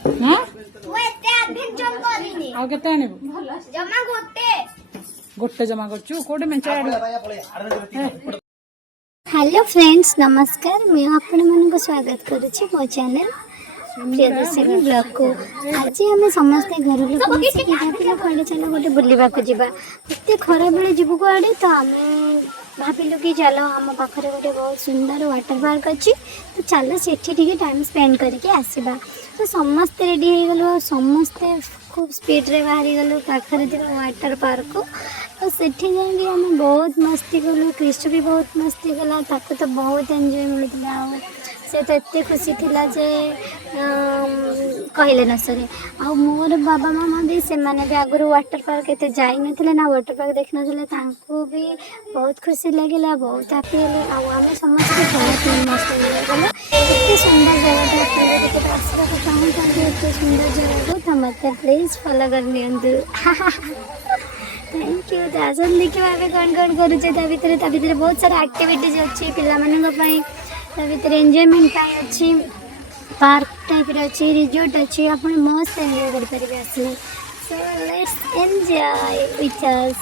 ଆଉ କେତେ ଆଣିବୁ? ଗୋଟେ ଜମା କରୁଛୁ କୋଉଠି ମେଞ୍ଚା हेलो फ्रेंड्स नमस्कार मैं आपण मानक स्वागत करुच्ची मो चैनल प्रियदर्शनी ब्लॉग को। आज आम समस्ते घर लोक मिसिक भाविल कड़े चल गोटे बुलवा जावा एत खरा बेले जीव कड़े तो आम भाविलु कि चल आम पाखे गोटे बहुत सुंदर वाटर पार्क अच्छी तो चल से टाइम स्पेंड करके आसवा तो समस्ते रेडी हो गलु समस्ते खूब स्पीड रे बाहरी गलु पाखे वाटर पार्क को तो सेठी जाइए आम बहुत मस्ती कलु क्रिस्ट भी बहुत मस्ती कला ताको तो बहुत एंजॉय मिलता से तो एत खुशी थिला जे कहले न सरे आ मोर बाबा मामा भी से माने भी आगु वाटर पार्क एत जाई नथिले ना वाटर पार्क देख नथिले तांको भी बहुत खुशी लगिला बहुत हैप्पी हेले आ आमे समस्त बहुत मस्त गला एते सुंदर जगह पे देखते आसवा को चाहूँ एते सुंदर जगह को तो मत प्लीज फॉलो कर नियंतु थैंक यू आसन देखिए आम कौन कौन करुचे बहुत सारा एक्टिविटीज अच्छी पाई भर एंजॉयमेंट अच्छी पार्क टाइप अच्छी रिजोर्ट अच्छी आप मस्त एंजॉय करेंगे आसले so let's enjoy with us.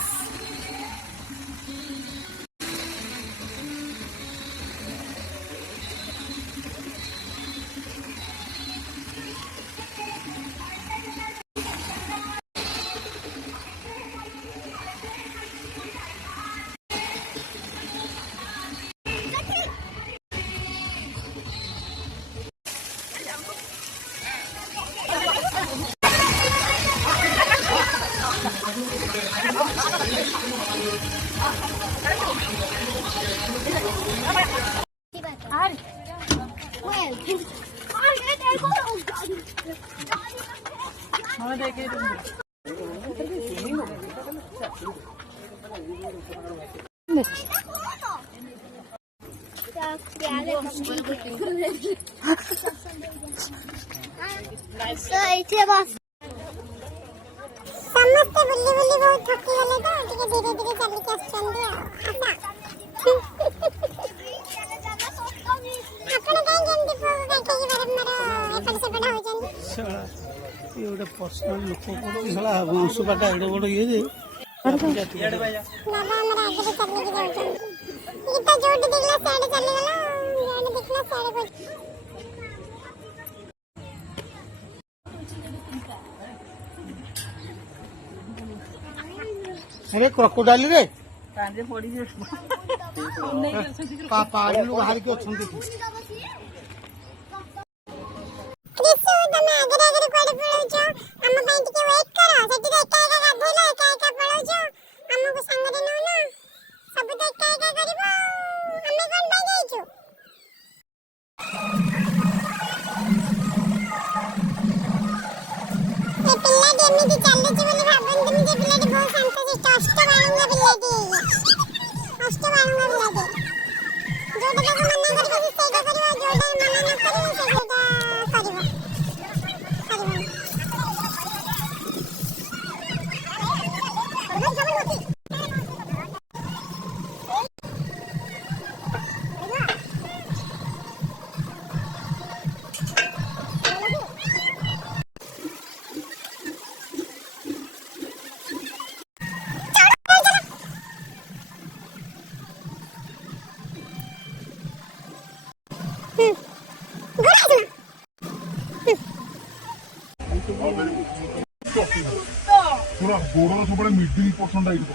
समस्ते बुल्ली बुल्ली बहुत थकी गले तो टिके धीरे धीरे चली के आछंदी आशा आपण काई जंदी फोग काई के बारंबार एपड़ से बड़ा हो जंदी साला ये ओडे पर्सनल लोक को साला वंशपाटा एडे बड़ ये जे बाबा हमरा आगे चलने की जाउछन इता जोट देखला साइड चले गला जाने देखला साइड को अरे क्रोकोडाइल रे पांजे पड़ी जे पापा आलू बाहर के अछंती क्रिसु तमे आगे आगे कोड पळौछो हम ପାଇଁ ଟିକେ वेट करो सेठी एका एका गाधेला एका एका पळौछो हमको संग रे न ना सब तो एका एका करबो हमें कोन भाई जाइछु ए पिल्ला एमिति चलुछु बोली भाबन तुम जे पिल्ला बहुत शांत शिष्ट अष्ट बाणुंगा पिल्ला अष्ट बाणुंगा पिल्ला जोटा को मना करबो सेटा करबो जोटा मना न करबो सेटा करबो पूरा गोड़ सब मिडिल पर्सन टाइप